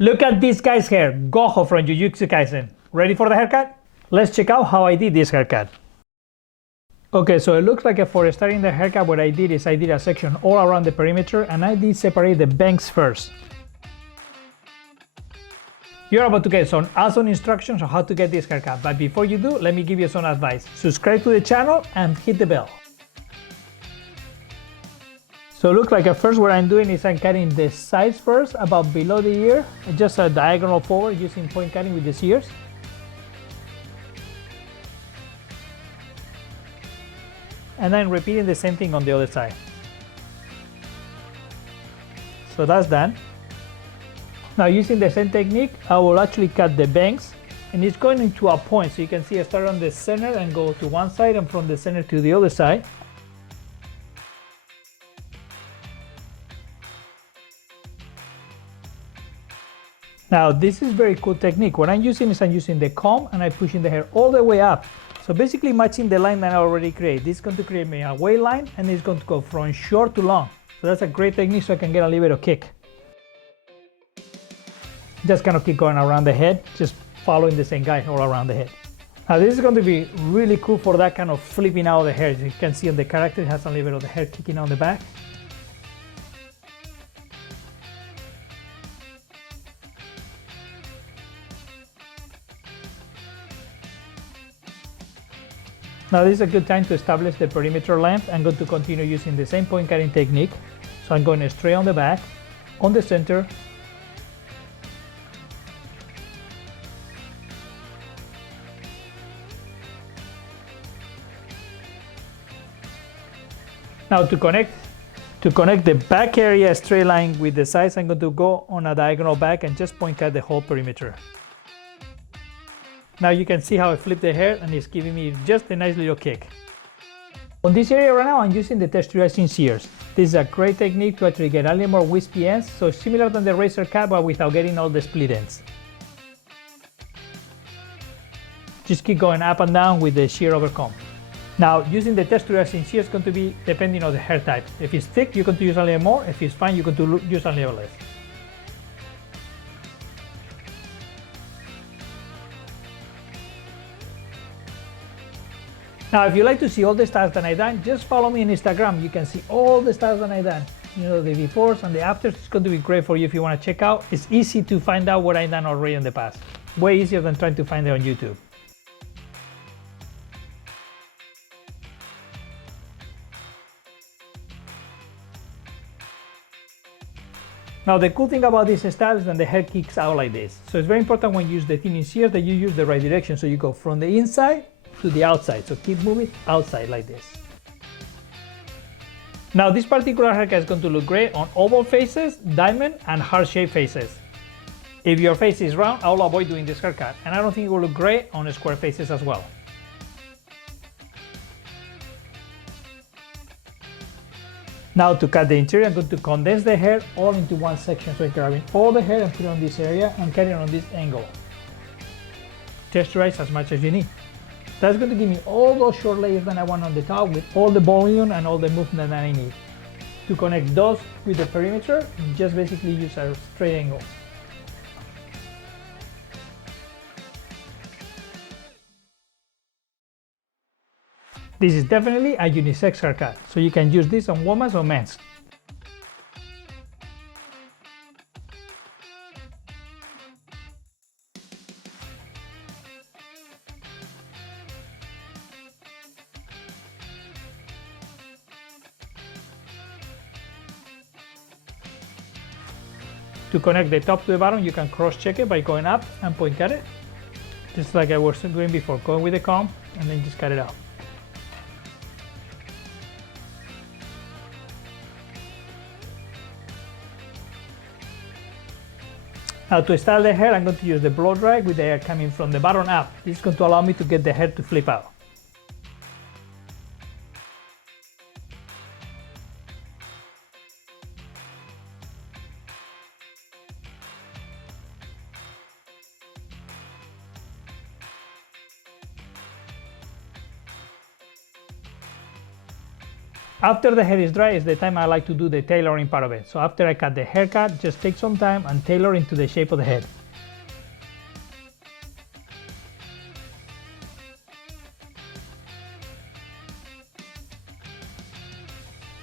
Look at this guy's hair, Gojo from Jujutsu Kaisen. Ready for the haircut? Let's check out how I did this haircut. Okay, so it looks like for starting the haircut, what I did is I did a section all around the perimeter and I did separate the bangs first. You're about to get some awesome instructions on how to get this haircut, but before you do, let me give you some advice. Subscribe to the channel and hit the bell. So look like at first what I'm doing is I'm cutting the sides first, about below the ear, just a diagonal forward using point cutting with the shears. And then repeating the same thing on the other side. So that's done. Now using the same technique, I will actually cut the bangs and it's going into a point. So you can see I start on the center and go to one side and from the center to the other side. Now this is very cool technique. What I'm using is I'm using the comb and I'm pushing the hair all the way up. So basically matching the line that I already created. This is going to create me a wave line and it's going to go from short to long. So that's a great technique so I can get a little bit of kick. Just kind of keep going around the head, just following the same guy all around the head. Now this is going to be really cool for that kind of flipping out of the hair. As you can see on the character, it has a little bit of the hair kicking on the back. Now this is a good time to establish the perimeter length. I'm going to continue using the same point cutting technique. So I'm going straight on the back, on the center. Now to connect the back area straight line with the sides, I'm going to go on a diagonal back and just point cut the whole perimeter. Now you can see how I flip the hair and it's giving me just a nice little kick. On this area right now, I'm using the texturizing shears. This is a great technique to actually get a little more wispy ends, so similar to the razor cut but without getting all the split ends. Just keep going up and down with the shear over comb. Now using the texturizing shears is going to be depending on the hair type. If it's thick, you're going to use a little more. If it's fine, you're going to use a little less. Now, if you like to see all the styles that I've done, just follow me on Instagram. You can see all the styles that I've done. You know, the befores and the afters. It's going to be great for you if you want to check out. It's easy to find out what I've done already in the past. Way easier than trying to find it on YouTube. Now, the cool thing about this style is that the hair kicks out like this. So it's very important when you use the thinning shears that you use the right direction. So you go from the inside to the outside, so keep moving outside like this. Now this particular haircut is going to look great on oval faces, diamond and heart-shaped faces. If your face is round, I'll avoid doing this haircut, and I don't think it will look great on square faces as well. Now to cut the interior, I'm going to condense the hair all into one section, so I'm grabbing all the hair and put it on this area and cutting on this angle. Texturize as much as you need. That's going to give me all those short layers that I want on the top with all the volume and all the movement that I need. To connect those with the perimeter, just basically use a straight angle. This is definitely a unisex haircut, so you can use this on women's or men's. To connect the top to the bottom, you can cross-check it by going up and point cut it. Just like I was doing before, going with the comb and then just cut it out. Now to style the hair, I'm going to use the blow dry with the hair coming from the bottom up. This is going to allow me to get the hair to flip out. After the hair is dry is the time I like to do the tailoring part of it. So after I cut the haircut, just take some time and tailor into the shape of the head.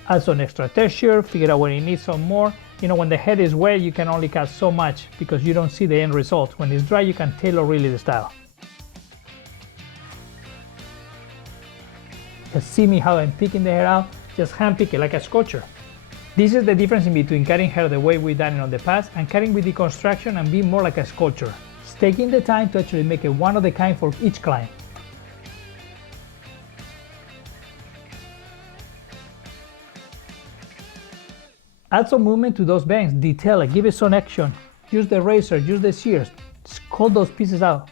Add some extra texture, figure out where it needs some more. You know, when the head is wet, you can only cut so much because you don't see the end result. When it's dry, you can tailor really the style. Just see me how I'm picking the hair out, just hand pick it like a sculpture. This is the difference in between cutting hair the way we've done it on the past and cutting with deconstruction and being more like a sculpture. It's taking the time to actually make it one of a kind for each client. Add some movement to those bangs, detail it, give it some action. Use the razor, use the shears, sculpt those pieces out.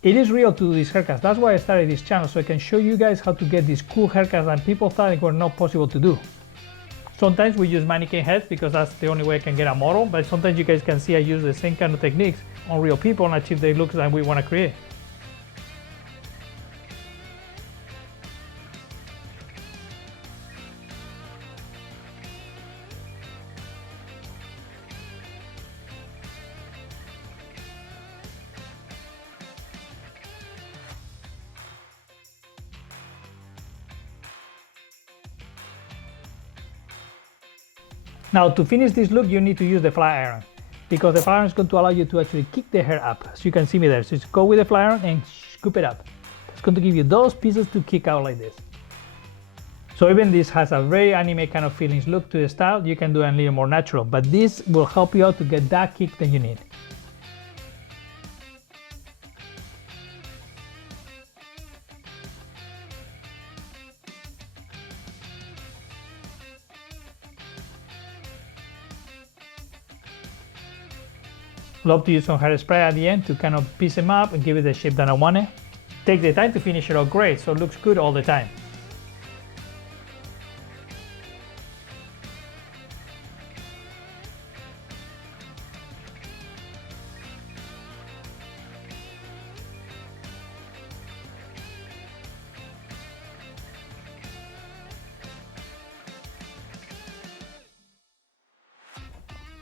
It is real to do these haircuts. That's why I started this channel, so I can show you guys how to get these cool haircuts that people thought it were not possible to do. Sometimes we use mannequin heads because that's the only way I can get a model, but sometimes you guys can see I use the same kind of techniques on real people and achieve the looks that we want to create. Now to finish this look, you need to use the flat iron because the flat iron is going to allow you to actually kick the hair up. As you can see me there, so just go with the flat iron and scoop it up. It's going to give you those pieces to kick out like this. So even this has a very anime kind of feelings look to the style, you can do it a little more natural, but this will help you out to get that kick that you need. Love to use some hairspray at the end to kind of piece them up and give it the shape that I want it. Take the time to finish it out great so it looks good all the time.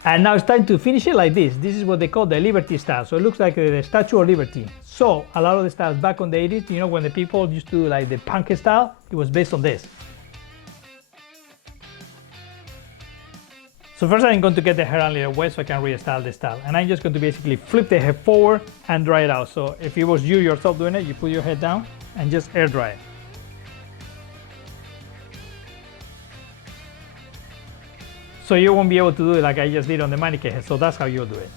And now it's time to finish it like this. This is what they call the Liberty style. So it looks like the Statue of Liberty. So a lot of the styles back on the 80s, you know, when the people used to do like the punk style, it was based on this. So first I'm going to get the hair a little wet so I can restyle the style. And I'm just going to basically flip the hair forward and dry it out. So if it was you yourself doing it, you put your head down and just air dry it. So you won't be able to do it like I just did on the mannequin head, so that's how you'll do it.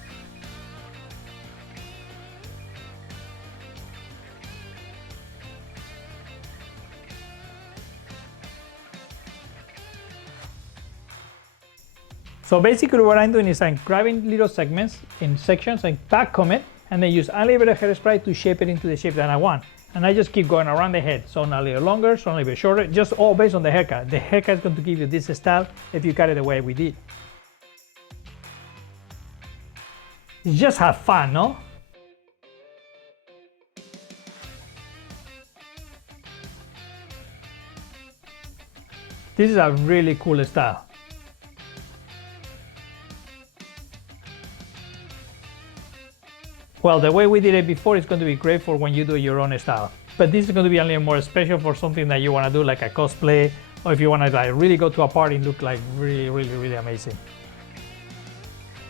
So basically what I'm doing is I'm grabbing little segments in sections and backcomb it, and then use unlimited hairspray to shape it into the shape that I want. And I just keep going around the head, some a little longer, some a little bit shorter, just all based on the haircut. The haircut is going to give you this style if you cut it the way we did. Just have fun, no? This is a really cool style. Well, the way we did it before is going to be great for when you do your own style. But this is going to be a little more special for something that you want to do like a cosplay, or if you want to like really go to a party and look like really amazing.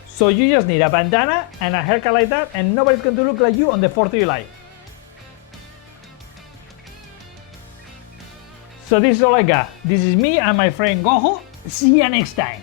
So you just need a bandana and a haircut like that, and nobody's going to look like you on the 4th of July. So this is all I got. This is me and my friend Gojo. See you next time.